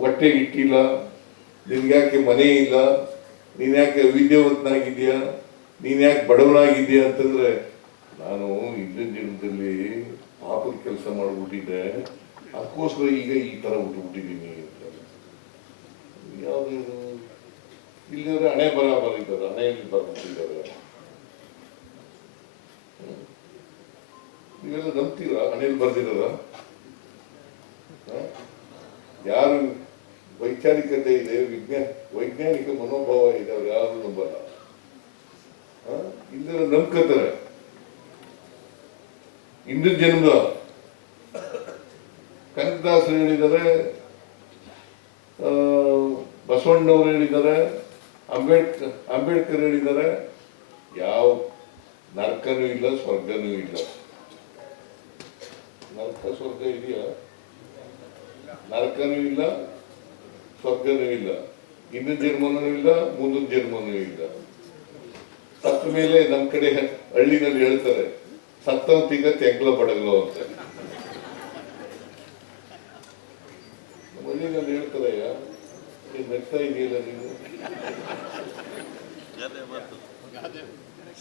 ಹೊಟ್ಟೆ ಇಟ್ಟಿಲ್ಲ, ನಿನ್ಗ್ಯಾಕೆ ಮನೆ ಇಲ್ಲ, ನೀನ್ ಯಾಕೆ ವಿದ್ಯಾವಂತನಾಗಿದ್ಯಾ, ನೀನ್ ಯಾಕೆ ಬಡವನಾಗಿದ್ಯಾ ಅಂತಂದ್ರೆ ನಾನು ಹಿಂದಿನ ಜನ್ಮದಲ್ಲಿ ಪಾಪದ ಕೆಲಸ ಮಾಡಿಬಿಟ್ಟಿದ್ದೆ, ಅದಕ್ಕೋಸ್ಕರ ಈಗ ಈ ತರ ಹುಟ್ಟುಬಿಟ್ಟಿದ್ದೀನಿ ಅಂತ. ಯಾವ್ದು ಇಲ್ಲಿದ್ರೆ ಹಣೆ ಬರಿದ್ದಾರೆ, ಹಣೆಯಲ್ಲಿ ಬರ್ಬಿಟ್ಟಿದ್ದಾರೆ. ನೀವೆಲ್ಲ ನಂಬ್ತೀರಾ ಹಣೆಯಲ್ಲಿ ಬರ್ದಿರೋದ? ಯಾರು ವೈಚಾರಿಕತೆ ಇದೆ, ವೈಜ್ಞಾನಿಕ ಮನೋಭಾವ ಇದೆ, ಅವ್ರು ಯಾರು ನಂಬಲ್ಲ. ಇಲ್ಲೆಲ್ಲ ನಂಬ್ಕೋತಾರೆ. ಹಿಂದಿನ ಜನ್ಮದ ಕನಕದಾಸರು ಹೇಳಿದ್ದಾರೆ, ಬಸವಣ್ಣವರು ಹೇಳಿದ್ದಾರೆ, ಅಂಬೇಡ್ಕರ್ ಹೇಳಿದ್ದಾರೆ, ಯಾವ ನರಕನೂ ಇಲ್ಲ, ಸ್ವರ್ಗನೂ ಇಲ್ಲ. ನರಕ ಸ್ವರ್ಗ ಇದೆಯಾ? ನರಕನೂ ಇಲ್ಲ, ಸ್ವರ್ಗನೂ ಇಲ್ಲ, ಹಿಂದಿನ ಜನ್ಮನೂ ಇಲ್ಲ, ಮುಂದಿನ ಜನ್ಮನೂ ಇಲ್ಲ. ಸತ್ತ ಮೇಲೆ ನಮ್ ಕಡೆ ಹಳ್ಳಿನಲ್ಲಿ ಹೇಳ್ತಾರೆ, ಸತ್ತಂತೀಗ ತೆಂಗ್ಲ ಬಡಗಲು ಅಂತ. ಹಳ್ಳಿನಲ್ಲಿ ಹೇಳ್ತಾರೆ, ನಗ್ತಾ ಇದೆಯಲ್ಲ ನೀವು,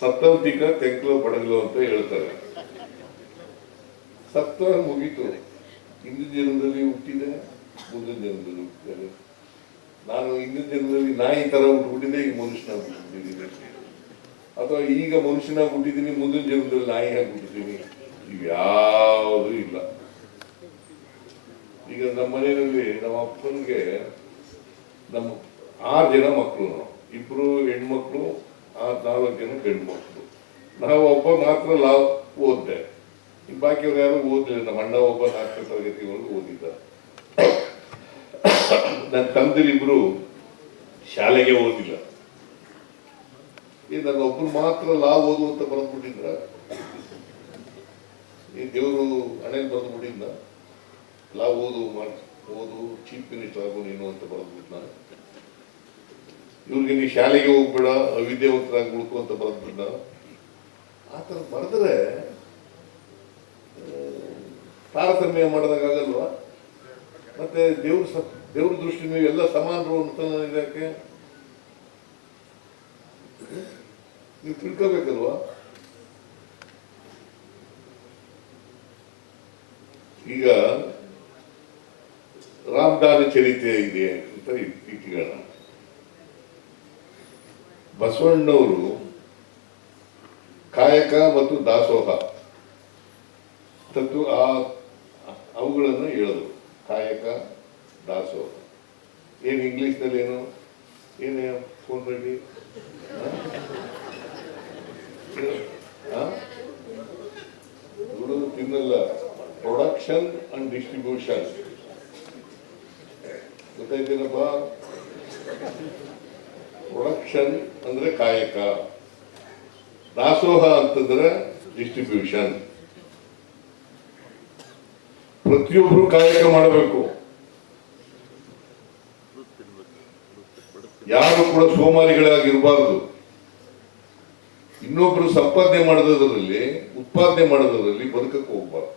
ಸತ್ತಂತೀಗ ತೆಂಗ್ಲ ಬಡಗಲು ಅಂತ ಹೇಳ್ತಾರೆ. ಸತ್ತ ಮುಗೀತು, ಹಿಂದಿನ ಜನ್ಮದಲ್ಲಿ ಹುಟ್ಟಿದೆ, ಮುಂದಿನ ಜನ್ಮದಲ್ಲಿ ಹುಟ್ಟಿದ್ದಾರೆ. ನಾನು ಹಿಂದಿನ ಜನ್ಮದಲ್ಲಿ ನಾಯಿ ತರ ಹುಟ್ಟುಬಿಟ್ಟಿದ್ದೆ, ಈಗ ಮನುಷ್ಯನಾಗಿ ಹುಟ್ಟುಬಿಟ್ಟಿದ್ದೀನಿ. ಅಥವಾ ಈಗ ಮನುಷ್ಯನಾಗಿ ಹುಟ್ಟಿದ್ದೀನಿ, ಮುಂದಿನ ಜನ್ಮದಲ್ಲಿ ನಾಯಿ ಆಗಿ ಹುಟ್ಟಿದ್ದೀನಿ. ಇವ್ಯಾವುದೂ ಇಲ್ಲ. ಈಗ ನಮ್ಮ ಮನೆಯಲ್ಲಿ ನಮ್ಮ ಅಪ್ಪನಿಗೆ ನಮ್ಮ 6 ಜನ ಮಕ್ಕಳು, 2 ಹೆಣ್ಮಕ್ಳು, 4 ಜನ ಗಂಡು ಮಕ್ಕಳು. ನಾವು ಒಬ್ಬ ಮಾತ್ರ ಓದ್ದೆ, ಬಾಕಿಯವ್ರು ಯಾರು ಓದಲಿಲ್ಲ. ನಮ್ಮ ಅಣ್ಣ ಒಬ್ಬ 4ನೇ ತರಗತಿವರೆಗೂ ಓದಿದ್ದ. ನನ್ನ ತಂದರಿಬ್ರು ಶಾಲೆಗೆ ಓದಿಲ್ಲ. ನನ್ನ ಒಬ್ಬರು ಮಾತ್ರ ಓದು ಅಂತ ಬರೆದ್ಬಿಟ್ಟಿದ್ರ, ಈ ದೇವರು ಹಣೆಯಲ್ಲಿ ಬರೆದ್ಬಿಟ್ಟಿದ್ದ, ಓದು ಚೀಫ್ ಮಿನಿಸ್ಟರ್ ಆಗು ನೀನು ಅಂತ ಬರೆದ್ಬಿಟ್ಟ. ಇವ್ರಿಗೆ ನೀ ಶಾಲೆಗೆ ಹೋಗ್ಬೇಡ, ಅವಿದ್ಯಾವಂತರಾಗಿ ಉಳ್ಕೊ ಅಂತ ಬರೆದ್ಬಿಟ್ಟ. ಆ ಥರ ಬರೆದ್ರೆ ತಾರತಮ್ಯ ಮಾಡೋದಾಗಲ್ವಾ? ಮತ್ತೆ ದೇವ್ರ ದೃಷ್ಟಿ ನೀವು ಎಲ್ಲ ಸಮಾನರು ಅಂತ ಇದಕ್ಕೆ ನೀವು ತಿಳ್ಕೋಬೇಕಲ್ವಾ? ಈಗ ರಾಮದಾನ ಚರಿತ್ರೆ ಇದೆ ಅಂತ ಇಟ್ಕೊಳ್ಳೋಣ. ಬಸವಣ್ಣವರು ಕಾಯಕ ಮತ್ತು ದಾಸೋಹ ತತ್ವ ಅವುಗಳನ್ನು ಹೇಳಿದ್ರು. ಕಾಯಕ ದಾಸೋಹ ಏನು ಇಂಗ್ಲಿಷ್ನಲ್ಲಿ ಏನು ಫೋನ್ ರೆಡಿ ದುಡಿದು ತಿನ್ನಲ್ಲ, ಪ್ರೊಡಕ್ಷನ್ ಅಂಡ್ ಡಿಸ್ಟ್ರಿಬ್ಯೂಷನ್. ಗೊತ್ತಾಯ್ತೇನಪ್ಪ? ಪ್ರೊಡಕ್ಷನ್ ಅಂದ್ರೆ ಕಾಯಕ, ದಾಸೋಹ ಅಂತಂದ್ರೆ ಡಿಸ್ಟ್ರಿಬ್ಯೂಷನ್. ಪ್ರತಿಯೊಬ್ರು ಕಾಯಕ ಮಾಡಬೇಕು. ಯಾರು ಕೂಡ ಸೋಮಾರಿಗಳಾಗಿರಬಾರದು. ಇನ್ನೊಬ್ರು ಸಂಪಾದನೆ ಮಾಡೋದ್ರಲ್ಲಿ, ಉತ್ಪಾದನೆ ಮಾಡೋದ್ರಲ್ಲಿ ಬದುಕಕ್ಕೆ ಹೋಗ್ಬಾರ್ದು.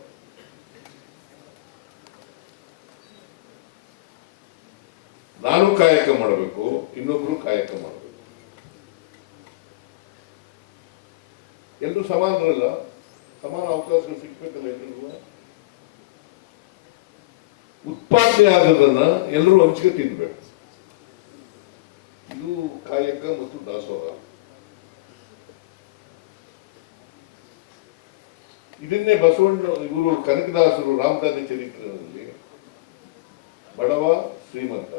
ನಾನು ಕಾಯಕ ಮಾಡಬೇಕು, ಇನ್ನೊಬ್ರು ಕಾಯಕ ಮಾಡಬೇಕು. ಎಲ್ಲರೂ ಸಮಾನರಲ್ಲ, ಸಮಾನ ಅವಕಾಶಗಳು ಸಿಗ್ಬೇಕಲ್ಲ ಎಲ್ರಿಗೂ. ಉತ್ಪಾದನೆ ಆಗೋದನ್ನ ಎಲ್ಲರೂ ಹಂಚಿಕೆ ತಿನ್ಬೇಕು. ಇದು ಕಾಯಕ ಮತ್ತು ದಾಸೋಹ. ಇದನ್ನೇ ಬಸವಣ್ಣ ಇವರು ಕನಕದಾಸರು ರಾಮದಾನ ಚರಿತ್ರೆಯಲ್ಲಿ ಬಡವ ಶ್ರೀಮಂತ,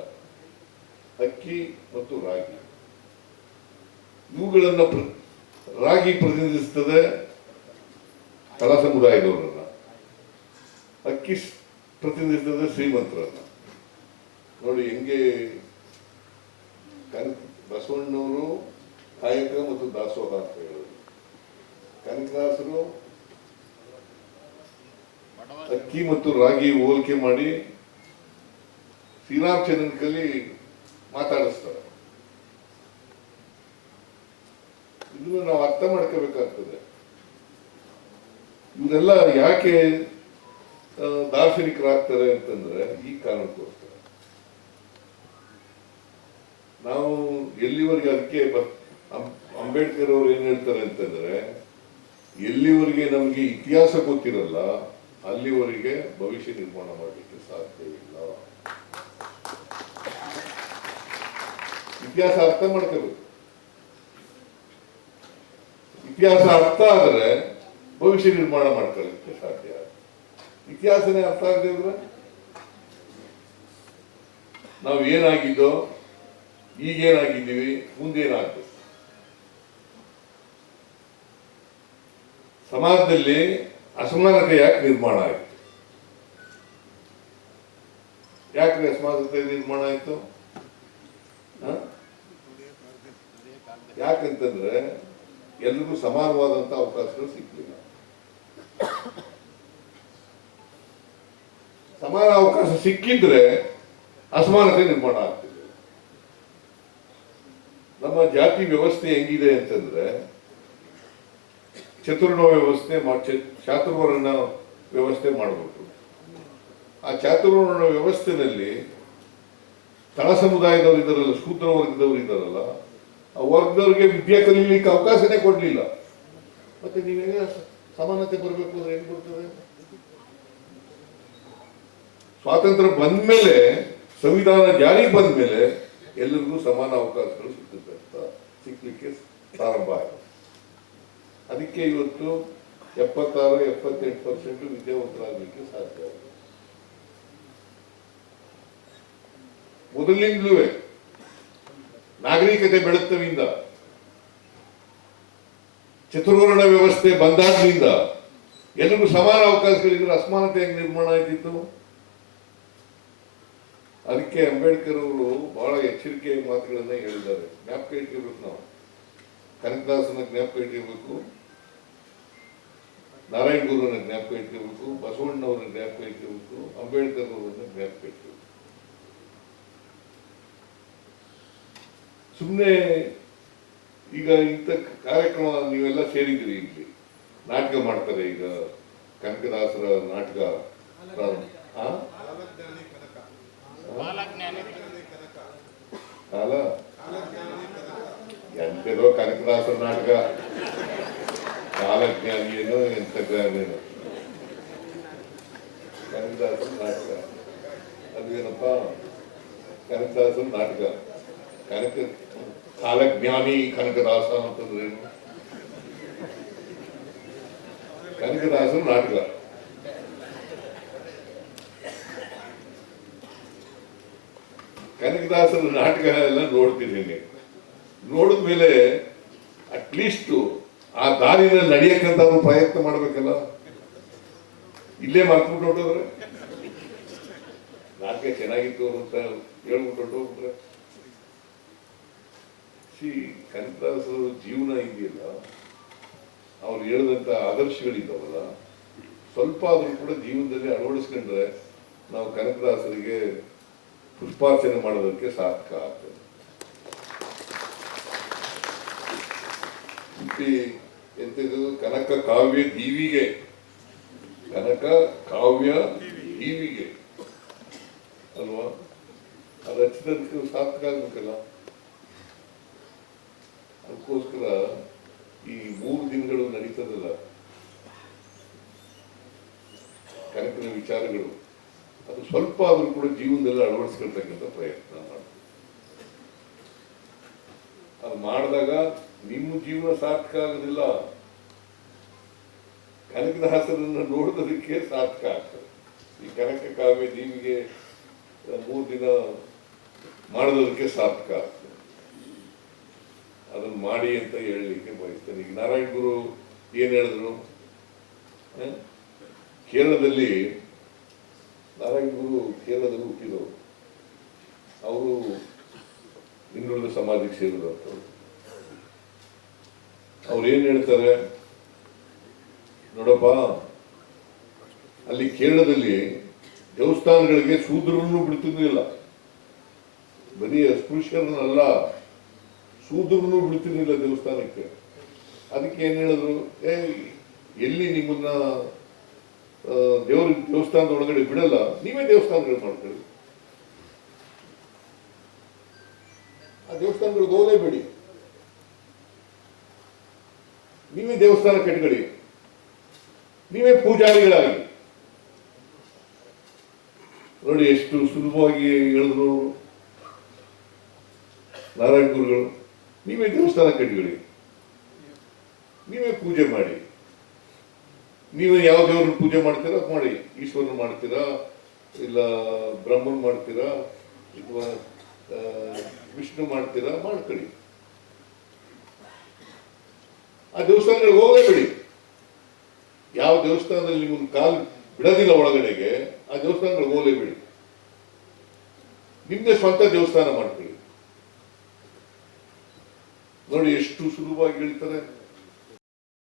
ಅಕ್ಕಿ ಮತ್ತು ರಾಗಿ, ಇವುಗಳನ್ನ ರಾಗಿ ಪ್ರತಿನಿಧಿಸುತ್ತದೆ ತಳ ಸಮುದಾಯದವರನ್ನ, ಅಕ್ಕಿ ಪ್ರತಿನಿಧಿಸುತ್ತದೆ ಶ್ರೀಮಂತರನ್ನ. ನೋಡಿ ಹೆಂಗೆ ಬಸವಣ್ಣವರು ಕಾಯಕ ಮತ್ತು ದಾಸೋಹ ಅಂತ ಹೇಳೋದು, ಕನಕದಾಸರು ಅಕ್ಕಿ ಮತ್ತು ರಾಗಿ ಹೋಲಿಕೆ ಮಾಡಿ ಶ್ರೀರಾಮಚಂದ್ರನ ಕಲಿ ಮಾತಾಡಿಸ್ತಾರೆ. ಇದನ್ನು ನಾವು ಅರ್ಥ ಮಾಡ್ಕೋಬೇಕಾಗ್ತದೆ. ಇವರೆಲ್ಲ ಯಾಕೆ ದಾರ್ಶನಿಕರಾಗ್ತಾರೆ ಅಂತಂದ್ರೆ ಈ ಕಾರಣಕ್ಕೋಸ್ಕರ. ನಾವು ಎಲ್ಲಿವರೆಗೆ ಅದಕ್ಕೆ ಅಂಬೇಡ್ಕರ್ ಅವರು ಏನ್ ಹೇಳ್ತಾರೆ ಅಂತಂದ್ರೆ, ಎಲ್ಲಿವರೆಗೆ ನಮಗೆ ಇತಿಹಾಸ ಗೊತ್ತಿರಲ್ಲ ಅಲ್ಲಿವರೆಗೆ ಭವಿಷ್ಯ ನಿರ್ಮಾಣ ಮಾಡಲಿಕ್ಕೆ ಸಾಧ್ಯ ಇಲ್ಲ. ಇತಿಹಾಸ ಅರ್ಥ ಮಾಡ್ಕೋಬೇಕು. ಇತಿಹಾಸ ಅರ್ಥ ಆದರೆ ಭವಿಷ್ಯ ನಿರ್ಮಾಣ ಮಾಡ್ಕೊಳ್ಳಿಕ್ಕೆ ಸಾಧ್ಯ. ಇತಿಹಾಸನೇ ಅರ್ಥ ಆಗದಿದ್ರೆ ನಾವು ಏನಾಗಿದ್ದೋ ಈಗೇನಾಗಿದ್ದೀವಿ ಮುಂದೇನಾಗ್ತದೆ. ಸಮಾಜದಲ್ಲಿ ಅಸಮಾನತೆ ಯಾಕೆ ನಿರ್ಮಾಣ ಆಯಿತು? ಯಾಕೆ ಅಸಮಾನತೆ ನಿರ್ಮಾಣ ಆಯಿತು? ಯಾಕಂತಂದ್ರೆ ಎಲ್ರಿಗೂ ಸಮಾನವಾದಂತ ಅವಕಾಶಗಳು ಸಿಕ್ಕಲಿಲ್ಲ. ಸಮಾನ ಅವಕಾಶ ಸಿಕ್ಕಿದ್ರೆ ಅಸಮಾನತೆ ನಿರ್ಮಾಣ ಆಗ್ತಿದೆ. ನಮ್ಮ ಜಾತಿ ವ್ಯವಸ್ಥೆ ಹೆಂಗಿದೆ ಅಂತಂದ್ರೆ, ಚತುರ್ಣ ವ್ಯವಸ್ಥೆ ಚಾತುರ್ವರ್ಣ ವ್ಯವಸ್ಥೆ ಮಾಡಬೇಕು. ಆ ಚಾತುರ್ವರ್ಣ ವ್ಯವಸ್ಥೆಯಲ್ಲಿ ತಳ ಸಮುದಾಯದವರು ಇದ್ದಾರಲ್ಲ, ಶೂದ್ರ ವರ್ಗದವರು ಇದ್ದಾರಲ್ಲ, ಆ ವರ್ಗದವರಿಗೆ ವಿದ್ಯೆ ಕಲೀಲಿಕ್ಕೆ ಅವಕಾಶನೇ ಕೊಡ್ಲಿಲ್ಲ. ಮತ್ತೆ ನೀವೇಗ ಸಮಾನತೆ ಬರಬೇಕು ಅಂದ್ರೆ ಹೆಂಗ್ ಬರ್ತದೆ? ಸ್ವಾತಂತ್ರ್ಯ ಬಂದ್ಮೇಲೆ, ಸಂವಿಧಾನ ಜಾರಿಗೆ ಬಂದ್ಮೇಲೆ ಎಲ್ಲರಿಗೂ ಸಮಾನ ಅವಕಾಶಗಳು ಸಿಗ್ಲಿಕ್ಕೆ ಪ್ರಾರಂಭ ಆಯಿತು. ಅದಕ್ಕೆ ಇವತ್ತು 76-78% ವಿದ್ಯಾವಂತರಾಗಲಿಕ್ಕೆ ಸಾಧ್ಯ ಆಗಿದೆ. ಮೊದಲಿನಿಂದಲೂ ನಾಗರಿಕತೆ ಬೆಳೆತವಿಂದ, ಚತುರ್ವರ್ಣ ವ್ಯವಸ್ಥೆ ಬಂದಾದ್ರಿಂದ ಎಲ್ಲರಿಗೂ ಸಮಾನ ಅವಕಾಶಗಳಿದ್ರೆ ಅಸಮಾನತೆ ಹೆಂಗ್ ನಿರ್ಮಾಣ ಆಯ್ತಿತ್ತು? ಅದಕ್ಕೆ ಅಂಬೇಡ್ಕರ್ ಅವರು ಬಹಳ ಎಚ್ಚರಿಕೆಯ ಮಾತುಗಳನ್ನ ಹೇಳಿದ್ದಾರೆ. ಜ್ಞಾಪಕ ಇಟ್ಟಿರ್ಬೇಕು ನಾವು. ಕನಕದಾಸನ ಜ್ಞಾಪಕ ಇಟ್ಟಿರ್ಬೇಕು, ನಾರಾಯಣ ಗುರುವನ್ನ ಜ್ಞಾಪಕ ಇಟ್ಟಿರ್ಬೇಕು, ಬಸವಣ್ಣವರನ್ನ ಜ್ಞಾಪಕ ಇಟ್ಟಿರ್ಬೇಕು, ಅಂಬೇಡ್ಕರ್ ಅವರನ್ನ ಜ್ಞಾಪಕ ಇಟ್ಟಿರ್ಬೇಕು. ಸುಮ್ಮನೆ ಈಗ ಇಂಥ ಕಾರ್ಯಕ್ರಮ ನೀವೆಲ್ಲ ಸೇರಿದ್ದೀರಿ. ಇಲ್ಲಿ ನಾಟಕ ಮಾಡ್ತಾರೆ. ಈಗ ಕನಕದಾಸರ ನಾಟಕ ಕಾಲ ಎಂತೆದೋ ಕನಕದಾಸರ ನಾಟಕ, ಕಾಲಜ್ಞಾನಿ ಏನೋ ಎಂತ ಜ್ಞಾನೇನೋ ಕನಕದಾಸರ ನಾಟಕ. ಅದೇನಪ್ಪ ಕನಕದಾಸರ ನಾಟಕ, ಕಾಲಜ್ಞಾನಿ ಕನಕದಾಸ ಅಂತಂದ್ರೇನು? ಕನಕದಾಸರ ನಾಟಕ. ಕನಕದಾಸರ ನಾಟಕ ಎಲ್ಲ ನೋಡ್ತಿದ್ದೀನಿ. ನೋಡಿದ್ಮೇಲೆ ಅಟ್ಲೀಸ್ಟ್ ಆ ದಾರಿನಲ್ಲಿ ನಡೆಯಕ್ಕಂತ ಪ್ರಯತ್ನ ಮಾಡ್ಬೇಕಲ್ಲ. ಇಲ್ಲೇ ಮರ್ತ್ಬಿಟ್ಟು ಹೊಟ್ಟೋದ್ರೆ, ನಾಟಕ ಚೆನ್ನಾಗಿತ್ತು ಅಂತ ಹೇಳ್ಬಿಟ್ಟು ಹೊಟ್ಟೋಗ್ಬಿಟ್ರೆ. ಕನಕದಾಸರ ಜೀವನ ಇದೆಯಲ್ಲ, ಅವ್ರು ಹೇಳಿದಂತ ಆದರ್ಶಗಳಿದ್ದಾವಲ್ಲ, ಸ್ವಲ್ಪ ಆದ್ರೂ ಕೂಡ ಜೀವನದಲ್ಲಿ ಅಳವಡಿಸ್ಕೊಂಡ್ರೆ ನಾವು ಕನಕದಾಸರಿಗೆ ಪುಷ್ಪಾರ್ಚನೆ ಮಾಡೋದಕ್ಕೆ ಸಾರ್ಥಕ ಆಗ್ತದೆ. ಎಂತಿದು ಕನಕ ಕಾವ್ಯ ದೀವಿಗೆ, ಕನಕ ಕಾವ್ಯ ದೀವಿಗೆ ಅಲ್ವಾ? ಅದು ಹಚ್ಚಿದಕ್ಕೆ ಸಾರ್ಥಕ ಆಗ್ಬೇಕಲ್ಲ. ಅದಕ್ಕೋಸ್ಕರ ಈ 3 ದಿನಗಳು ನಡೀತದಲ್ಲ ಕನಕನ ವಿಚಾರಗಳು, ಅದು ಸ್ವಲ್ಪ ಆದ್ರೂ ಕೂಡ ಜೀವನದಲ್ಲಿ ಅಳವಡಿಸ್ಕೊಳ್ತಕ್ಕಂಥ ಪ್ರಯತ್ನ ಮಾಡಿ. ಅದು ಮಾಡಿದಾಗ ನಿಮ್ಮ ಜೀವನ ಸಾರ್ಥಕ ಆಗೋದಿಲ್ಲ, ಕನಕದಾಸರನ್ನ ನೋಡೋದಕ್ಕೆ ಸಾರ್ಥಕ ಆಗ್ತದೆ. ಈ ಕನಕ ಕಾವ್ಯ ದೀವಿಗೆ 3 ದಿನ ಮಾಡೋದಕ್ಕೆ ಸಾರ್ಥಕ ಆಗ್ತದೆ. ಅದನ್ನು ಮಾಡಿ ಅಂತ ಹೇಳಲಿಕ್ಕೆ ಬಯಸ್ತೇನೆ. ಈಗ ನಾರಾಯಣ ಗುರು ಏನ್ ಹೇಳಿದ್ರು, ಕೇರಳದಲ್ಲಿ ನಾರಾಯಣ ಗುರು ಕೇರಳದಲ್ಲಿ ಹುಟ್ಟಿದವರು. ಅವರು ಹಿಂದುಳಿದ ಸಮಾಜಕ್ಕೆ ಸೇರಿದಂಥವ್ರು. ಅವ್ರು ಏನ್ ಹೇಳ್ತಾರೆ ನೋಡಪ್ಪ, ಅಲ್ಲಿ ಕೇರಳದಲ್ಲಿ ದೇವಸ್ಥಾನಗಳಿಗೆ ಶೂದ್ರರನ್ನು ಬಿಡ್ತಿರ್ಲಿಲ್ಲ. ಬರೀ ಅಸ್ಪೃಶ್ಯರನ್ನಲ್ಲ, ಶೂದ್ರನ್ನು ಬಿಡ್ತಿರ್ಲಿಲ್ಲ ದೇವಸ್ಥಾನಕ್ಕೆ. ಅದಕ್ಕೆ ಏನ್ ಹೇಳಿದ್ರು, ಎಲ್ಲಿ ನಿಮ್ಮನ್ನ ದೇವಸ್ಥಾನದ ಒಳಗಡೆ ಬಿಡಲ್ಲ, ನೀವೇ ದೇವಸ್ಥಾನಗಳು ಮಾಡ್ಕೊಳ್ಳಿ. ಆ ದೇವಸ್ಥಾನಗಳಿಗೆ ಹೋಗಲೇಬೇಡಿ. ನೀವೇ ದೇವಸ್ಥಾನ ಕಟ್ಕೊಳ್ಳಿ, ನೀವೇ ಪೂಜಾರಿಗಳಾಗಿ. ನೋಡಿ ಎಷ್ಟು ಸುಲಭವಾಗಿ ಹೇಳಿದ್ರು ನಾರಾಯಣ ಗುರುಗಳು. ನೀವೇ ದೇವಸ್ಥಾನ ಕಟ್ಕೊಳ್ಳಿ, ನೀವೇ ಪೂಜೆ ಮಾಡಿ. ನೀವು ಯಾವ ದೇವ್ರನ್ನ ಪೂಜೆ ಮಾಡ್ತೀರಾ ಮಾಡಿ, ಈಶ್ವರನ ಮಾಡ್ತೀರಾ, ಇಲ್ಲ ಬ್ರಹ್ಮನ್ ಮಾಡ್ತೀರಾ, ಅಥವಾ ವಿಷ್ಣು ಮಾಡ್ತೀರಾ, ಮಾಡ್ಕೊಳ್ಳಿ. ಆ ದೇವಸ್ಥಾನಗಳಿಗೆ ಹೋಗಲೇಬೇಡಿ. ಯಾವ ದೇವಸ್ಥಾನದಲ್ಲಿ ನಿಮ್ಮನ್ನು ಕಾಲು ಬಿಡೋದಿಲ್ಲ ಒಳಗಡೆಗೆ, ಆ ದೇವಸ್ಥಾನಗಳಿಗೆ ಹೋಗಲೇಬೇಡಿ. ನಿಮ್ದೇ ಸ್ವಂತ ದೇವಸ್ಥಾನ ಮಾಡ್ಕೊಳ್ಳಿ. ನೋಡಿ ಎಷ್ಟು ಸುಲಭವಾಗಿ ಹೇಳ್ತಾರೆ.